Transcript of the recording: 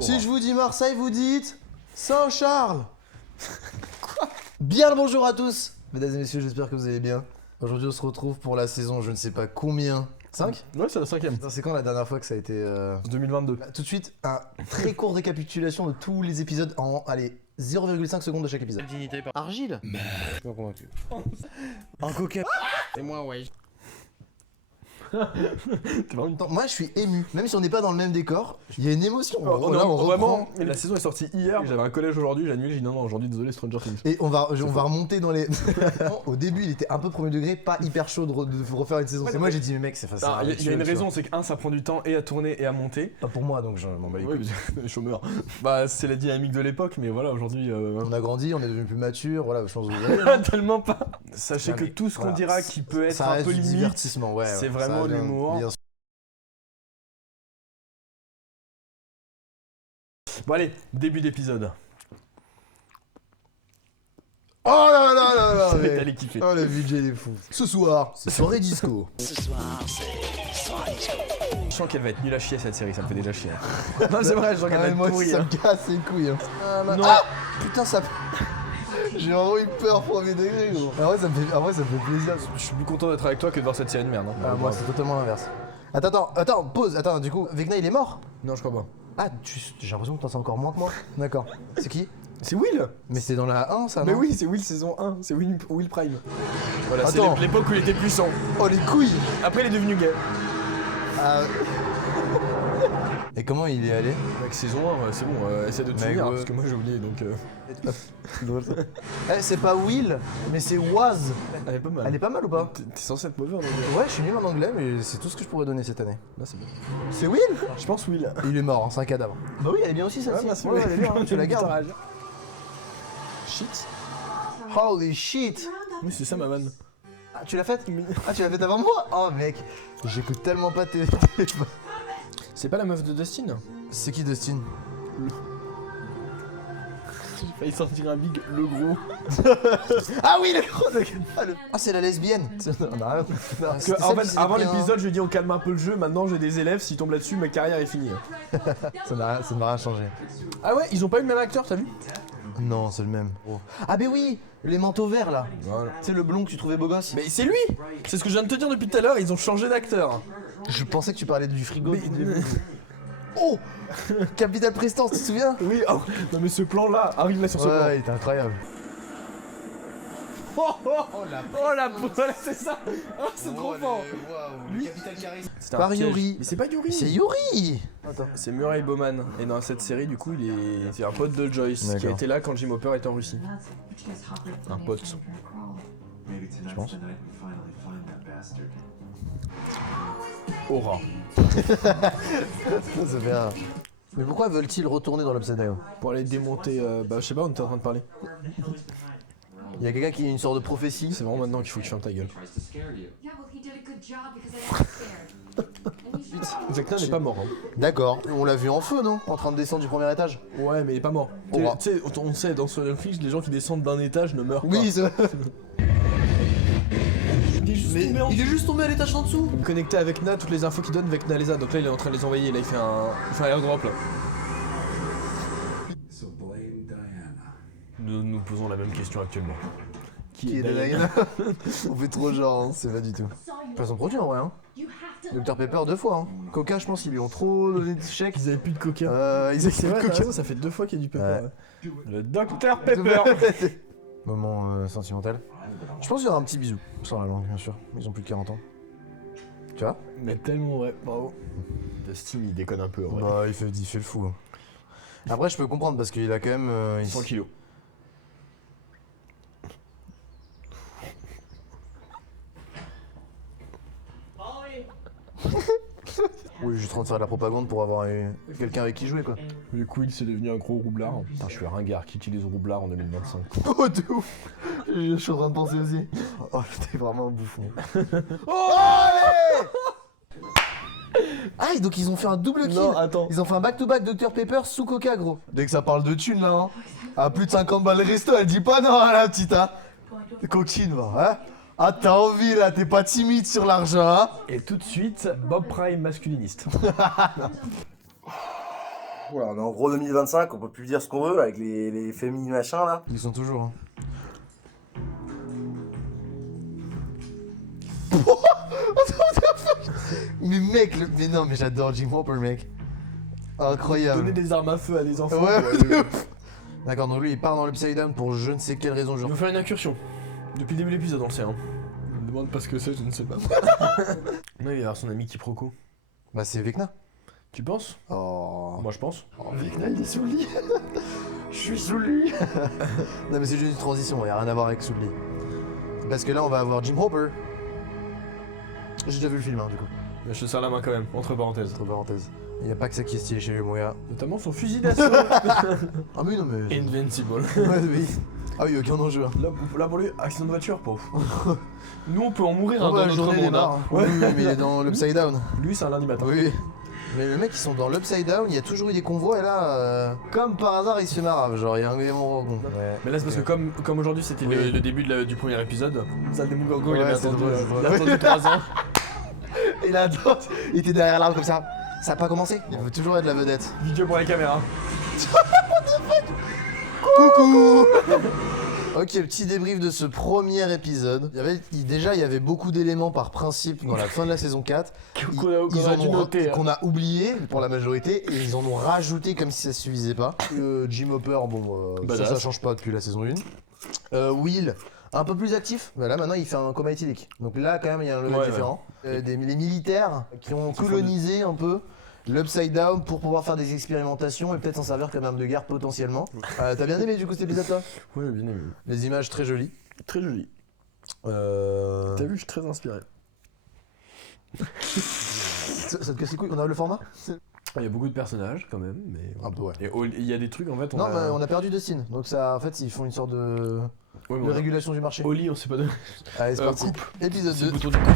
Si je vous dis Marseille, vous dites Saint-Charles. Quoi? Bien le bonjour à tous. Mesdames et messieurs, j'espère que vous allez bien. Aujourd'hui, on se retrouve pour la saison, je ne sais pas combien. 5? Ouais, c'est la 5ème. C'est quand la dernière fois que ça a été 2022. Tout de suite, un très court récapitulation de tous les épisodes en, allez, 0,5 secondes de chaque épisode. Dignité par Argile. Je suis pas convaincu. Un coca. Et moi, ouais. T'es vraiment une Attends, moi je suis ému. Même si on n'est pas dans le même décor, il y a une émotion. Là, on vraiment, reprend. la saison est sortie hier, j'avais un collège aujourd'hui, j'ai annulé, j'ai dit non, aujourd'hui, désolé, Stranger Things. Et on va remonter dans les... Au début, il était un peu premier degré, pas hyper chaud de refaire une saison. C'est moi, j'ai dit, mais mec, c'est facile. Il y a une raison, c'est que ça prend du temps et à tourner et à monter. Pas pour moi, donc je m'en bats les couilles. Oui, les chômeurs. Bah, c'est la dynamique de l'époque, mais voilà, aujourd'hui... On a grandi, on est devenu plus mature, voilà, je pense que vous voyez. Tellement pas. Sachez que tout ce qu'on dira qui peut être ça un reste peu du limite, divertissement, ouais. c'est vraiment ça, l'humour. bien sûr. Bon allez, début d'épisode. Oh là là là là mais... T'allais kiffer. Oh le budget il est fou. Ce soir, c'est soirée disco. Ce soir, c'est soirée disco. Je sens qu'elle va être nulle à chier cette série, ça me fait déjà chier. Non c'est vrai, je sens qu'elle va être moi pourrie. ça me casse les couilles. Non. Ah putain ça... J'ai vraiment eu peur premier degré gros. En vrai ça me fait plaisir. Je suis plus content d'être avec toi que de voir cette série de merde. Hein. Moi c'est totalement l'inverse. Attends, pause, attends, du coup, Vecna il est mort? Non, je crois pas. Ah, j'ai l'impression que t'en sais encore moins que moi. D'accord. C'est qui? C'est Will. Mais c'est dans la 1 ça, non? Mais oui, c'est Will saison 1, c'est Will Prime. Voilà, c'est Attends. l'époque où il était puissant. Oh les couilles. Après il est devenu gay. Et comment il est allé? Mec, saison 1, c'est bon, essaie de te souvenir, parce que moi j'ai oublié donc... Eh, c'est pas Will, mais c'est Was. Elle est pas mal. Elle est pas mal ou pas? T'es censé être mauvais en anglais. Ouais, je suis nul en anglais, mais c'est tout ce que je pourrais donner cette année. Là c'est bien. C'est Will? Je pense Will. Il est mort, hein, c'est un cadavre. Bah oui, elle est bien aussi celle-ci. Ouais, bah, c'est Ouais, vrai. elle est bien, hein, tu la gardes. Putain, shit. Holy shit! Oui, c'est ça ma vanne. Ah, tu l'as faite? Ah, tu l'as faite avant moi? Oh mec, j'écoute tellement pas tes... C'est pas la meuf de Dustin? C'est qui Dustin? Il failli sortir un big, le gros. Ah oui, le gros de... Ah, c'est la lesbienne. On a rien. Que, en fait, avant l'épisode, je lui ai dit on calme un peu le jeu, maintenant j'ai des élèves, s'ils tombent là-dessus, ma carrière est finie. Ça n'a rien changé. Ah ouais, ils ont pas eu le même acteur, t'as vu? Non, c'est le même. Ah bah oui, les manteaux verts là. Voilà. C'est le blond que tu trouvais beau gosse. Mais c'est lui! C'est ce que je viens de te dire depuis tout à l'heure, ils ont changé d'acteur. Je pensais que tu parlais du frigo. Oh, Capital Prestance, tu te souviens? Oui, oh, non mais ce plan-là, arrive là sur ce plan. Ouais, il était incroyable. Oh la voilà, c'est ça! Oh, c'est trop fort! Lui, c'est Par piège. Yuri. Mais c'est pas Yuri! C'est Yuri. C'est Murray Bowman. Et dans cette série, du coup, c'est un pote de Joyce qui a D'accord. été là quand Jim Hopper était en Russie. Un pote. Je pense. Aura. Ça fait un... Mais pourquoi veulent-ils retourner dans l'Upside Down? Pour aller démonter. Bah, je sais pas, on était en train de parler. Il y a quelqu'un qui a une sorte de prophétie. C'est vraiment maintenant qu'il faut que tu fermes ta gueule. Vecna n'est pas mort. Hein. D'accord. On l'a vu en feu, non? En train de descendre du premier étage. Ouais, mais il est pas mort. Aura. Tu sais, on sait, dans Stranger Things, les gens qui descendent d'un étage ne meurent pas. Oui, c'est vrai. Il est juste tombé à l'étage en dessous. connecté à Vecna, toutes les infos qu'il donne, Vecna les a. Donc là, il est en train de les envoyer. Là, il fait un airdrop là. Nous posons la même question actuellement. Qui est Diana? On fait trop genre, hein. C'est pas du tout. Pas son produit en vrai, hein. Dr Pepper 2 fois, hein. Coca, je pense qu'ils lui ont trop donné de chèques. Ils avaient plus de coca. Ils avaient C'est plus de vrai, coca. ça fait 2 fois qu'il y a du pepper. Ouais. Ouais. Le Dr Pepper. Moment sentimental. Je pense qu'il y aura un petit bisou. Sans la langue, bien sûr. Ils ont plus de 40 ans. Tu vois? Mais tellement ouais, bravo. Dustin, il déconne un peu, en vrai. Bah, il fait le fou. Hein. Après, je peux comprendre parce qu'il a quand même. 100 kilos. Oui, juste en train de faire de la propagande pour avoir quelqu'un avec qui jouer, quoi. Du coup, il s'est devenu un gros roublard. Putain, je suis un ringard qui utilise roublard en 2025. Oh, de ouf! Je suis en train de penser aussi. Oh, t'es vraiment un bouffon. Oh Allez! Ah, donc ils ont fait un double kill. Non, attends. Ils ont fait un back-to-back Dr Pepper sous Coca, gros. Dès que ça parle de thunes, là, hein. À plus de 50 balles le resto, elle dit pas non, la petite, hein. Coquine, va, hein. Ah, t'as envie, là, t'es pas timide sur l'argent, hein. Et tout de suite, Bob Prime masculiniste. On est en gros 2025, on peut plus dire ce qu'on veut là, avec les féminines machin là. Ils sont toujours. Hein. Mais mec, mais non, mais j'adore Jim Hopper, mec. Incroyable. Donner des armes à feu à des enfants. Ouais. D'accord, donc lui il part dans l'Upside Down pour je ne sais quelle raison. Il Genre. veut faire une incursion. Depuis le début de l'épisode, on le sait. Hein. Je me demande pas ce que c'est, je ne sais pas. Non, il va y avoir son ami Quiproquo. Bah c'est Vecna. Tu penses? Oh. Moi, je pense. Oh, Vecna il est sous le lit. Je suis sous le lit. Non mais c'est juste une transition, y a rien à voir avec sous le lit. Parce que là on va avoir Jim Hopper. J'ai déjà vu le film hein, du coup. Mais je te serre la main quand même, entre parenthèses. Entre parenthèses. Il n'y a pas que ça qui est stylé chez Moya. Notamment son fusil d'assaut. Ah mais non mais... Invincible. Ouais, oui. Ah oui, aucun enjeu. Hein. Là pour lui, accident de voiture, pauvre. Nous on peut en mourir hein, Oh, bah, dans la notre journée monde. démarre. Hein. Oui, oui, mais il est dans l'Upside Down. Lui c'est un lundi matin. Oui. Mais les mecs ils sont dans l'Upside Down, il y a toujours eu des convois et là, comme par hasard, il se fait marave. Genre, il y a un élément rond. Ouais. Mais là c'est parce que comme aujourd'hui c'était Oui. le début du premier épisode, ça Demugogo il Ouais, avait c'est attendu, drôle, c'est drôle. il a attendu 3 ans. Et là, il était derrière l'arbre comme ça. Ça a pas commencé. Il veut toujours être la vedette. Vidéo pour les caméras. Coucou. Ok, petit débrief de ce premier épisode. Il y avait beaucoup d'éléments par principe dans la fin de la saison 4. Qu'on a dû noter. Qu'on a oublié pour la majorité et ils en ont rajouté comme si ça suffisait pas. Jim Hopper, bon, ça change pas depuis la saison 1. Will, un peu plus actif. Bah là maintenant il fait un coma éthylique. Donc là quand même il y a un level différent. Les militaires qui ont colonisé un peu l'Upside Down pour pouvoir faire des expérimentations et peut-être s'en servir comme arme de guerre potentiellement. T'as bien aimé du coup cet épisode toi? Oui, bien aimé. Les images très jolies. Très joli. T'as vu, je suis très inspiré. Ça te casse les couilles? On a le format? Il y a beaucoup de personnages quand même, mais. Un peu ouais. Et il y a des trucs en fait. Non, mais on a perdu Dustin, donc ça, en fait, ils font une sorte de Ouais, régulation du marché. Oli, on sait pas de. Allez, c'est parti. Coupe. Épisode C'est le 2. bouton du coup.